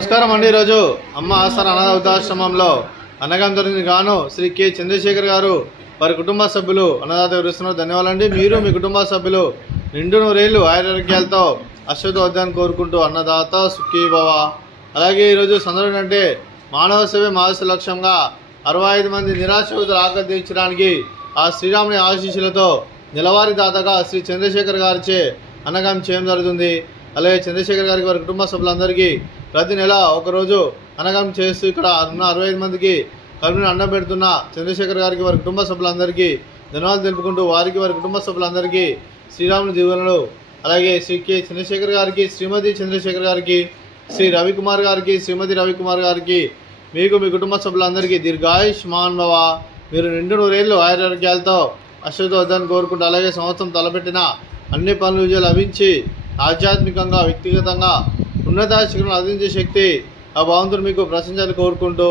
నమస్కారం అండి। ఈరోజు అమ్మ ఆసరా అనాథ వృద్ధాశ్రమంలో అన్నగం జరిగింది గాను శ్రీ కె చంద్రశేఖర్ గారు వారి కుటుంబ సభ్యులు అన్నదాత వివరిస్తున్నారు। ధన్యవాదాలండి। మీరు మీ కుటుంబ సభ్యులు నిండు నూరేళ్లు ఆరోగ్యాలతో అశ్వతోద్యాన్ని కోరుకుంటూ అన్నదాత సుఖీ భవ। అలాగే ఈరోజు సందర్భం అంటే మానవ సేవే మానవ లక్ష్యంగా 65 మంది నిరాశ్రితుల ఆకలి తీర్చడానికి ఆ శ్రీరాముని ఆశీస్సులతో నెలవారీ దాతగా శ్రీ చంద్రశేఖర్ గారిచే అన్నగం చేయడం జరుగుతుంది। అలాగే చంద్రశేఖర్ గారికి వారి కుటుంబ సభ్యులందరికీ ప్రతి నెల ఒకరోజు అన్నగం చేస్తూ ఇక్కడ ఉన్న 65 మందికి కడుపుని అన్నం పెడుతున్న చంద్రశేఖర్ గారికి వారి కుటుంబ సభ్యులందరికీ ధన్యవాదాలు తెలుపుకుంటూ వారికి వారి కుటుంబ సభ్యులందరికీ శ్రీరాముని దీవెనలు అలాగే శ్రీ కె చంద్రశేఖర్ గారికి శ్రీమతి చంద్రశేఖర్ గారికి శ్రీ రవికుమార్ గారికి శ్రీమతి రవికుమార్ గారికి మీకు మీ కుటుంబ సభ్యులందరికీ దీర్ఘాయుష్మాన్ భవ। మీరు నిండు నూరేళ్లు ఆరోగ్యాలతో అశ్వతోద్యాన్ని కోరుకుంటూ అలాగే సంవత్సరం తలపెట్టిన అన్ని పనులు విజయాలు లభించి ఆధ్యాత్మికంగా వ్యక్తిగతంగా ఉన్నత శిఖరం అందించే శక్తి ఆ భగవంతుడు మీకు ప్రశంసలు కోరుకుంటూ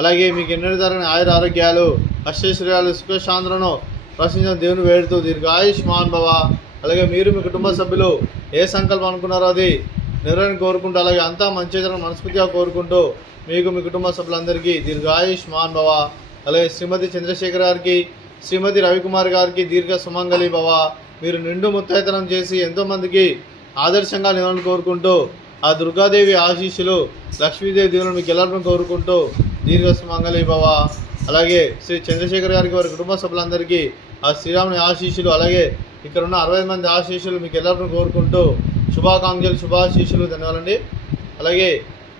అలాగే మీకు ఎన్నెన్ని తరగని ఆరోగ్యాలు అష్టైశ్వర్యాలు సుఖశాంతులను ప్రశంసన దేవుని వేడుతూ దీర్ఘాయుష్మాన్ భవ। అలాగే మీరు మీ కుటుంబ సభ్యులు ఏ సంకల్పం అనుకున్నారో అది నెరవేరని కోరుకుంటూ అలాగే అంతా మంచి మనస్ఫూర్తిగా కోరుకుంటూ మీకు మీ కుటుంబ సభ్యులందరికీ దీర్ఘాయుష్మాన్ భవ। అలాగే శ్రీమతి చంద్రశేఖర్ గారికి శ్రీమతి రవికుమార్ గారికి దీర్ఘ సుమంగళి భవ। మీరు నిండు ముత్తైతనం చేసి ఎంతోమందికి ఆదర్శంగా నిలవాలని కోరుకుంటూ ఆ దుర్గాదేవి ఆశీస్సులు లక్ష్మీదేవి దీవులను మీకు ఎల్లరిని కోరుకుంటూ దీర్ఘ సుమంగళి భవ। అలాగే శ్రీ చంద్రశేఖర్ గారికి వారి కుటుంబ సభ్యులందరికీ ఆ శ్రీరాముని ఆశీస్సులు అలాగే ఇక్కడ ఉన్న 65 మంది ఆశీస్సులు మీకు ఎల్లరిని కోరుకుంటూ శుభాకాంక్షలు శుభాశీస్సులు ధన్యవాదాలండి। అలాగే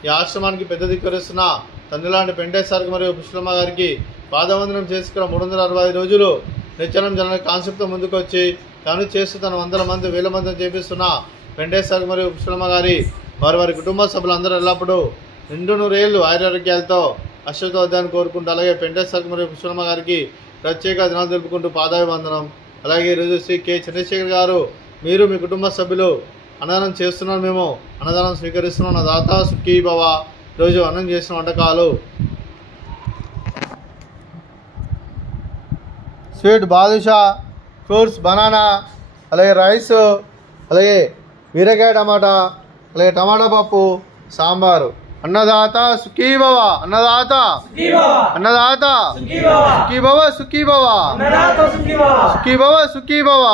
ఈ ఆశ్రమానికి పెద్ద దిక్కువరిస్తున్న తండ్రిలాంటి పెంటేశ్వర్ మరియు పుష్పమ్మ గారికి పాదవందనం చేసుకున్న 365 రోజులు నిత్యానం జన కాన్సెప్ట్తో ముందుకు వచ్చి తను చేస్తూ తన 100 మంది 1000 మందిని చేపిస్తున్న పెంటేశ్వర్ మరియు పుష్పమ్మ గారి వారి కుటుంబ సభ్యులందరూ ఎల్లప్పుడూ నిండు నూరేళ్లు ఆరోగ్యాలతో అశ్వతోద్యాన్ని కోరుకుంటూ అలాగే పెంటేశ్వర్ మరియు పుష్పమ్మ గారికి ప్రత్యేక దినాలు తెలుపుకుంటూ పాదాభివందనం। అలాగే ఈరోజు శ్రీ కె చంద్రశేఖర్ గారు మీరు మీ కుటుంబ సభ్యులు అన్నదానం చేస్తున్నాం, మేము అన్నదానం స్వీకరిస్తున్నాం। నా దాత సుఖీ భవ। ఈరోజు అన్నం చేసిన వంటకాలు స్వీట్ బాదుషా, ఫ్రూట్స్ బనానా, అలాగే రైస్, అలాగే బీరకాయ టమాటా, అలాగే టమాటా పప్పు, సాంబారు। అన్నదాత సుఖీ భవ, అన్నదాత అన్నదాత సుఖీ భవ సుఖీ భవ సుఖీ భవ సుఖీ భవ।